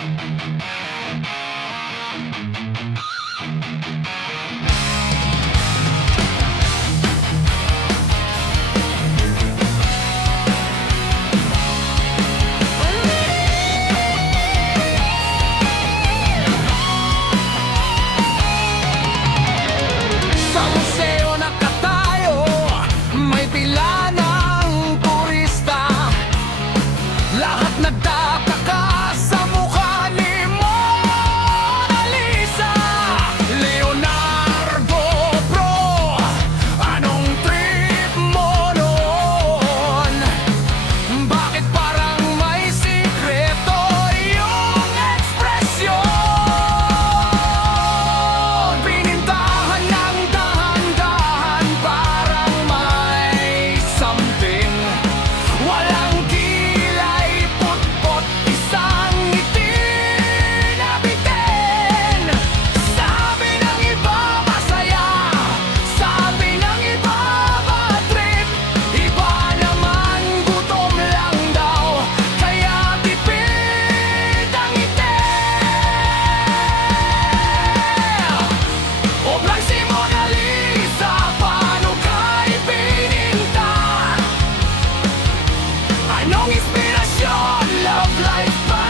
Sa museo nakatayo, may pila ng turista. Lahat nagtataka sa mukha ni Mona Lisa. Leonardo, bro, anong trip mo noon? Bakit parang may sikreto yung ekspresyon? Pinintahan ng dahan-dahan, parang may something. Walang kilay, put-pot, isang ngiti na bitin. Sabi ng iba masaya, sabi ng iba bad trip. Iba naman gutom lang daw, kaya tipid ang itim. Oblang si Mona Lisa, paano ka'y pininta? Anong inspirasyon? Love life ba